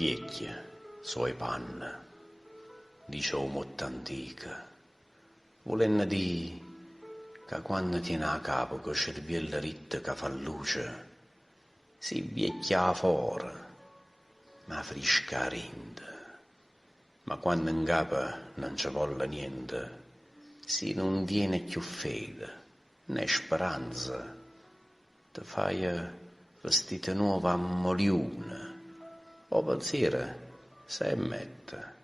Vecchia, soi panna, dice o molto antica, volenno di che quando tiene a capo che cervello ritto che fa luce, si vecchia fuori, ma frisca rinde. Ma quando in capo non ci vuole niente, si non tiene più fede, né speranza, ti fai vestite nuova a moliune, o pensiero se mette,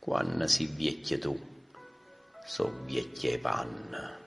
quando si vecchia tu, so vecchie panna.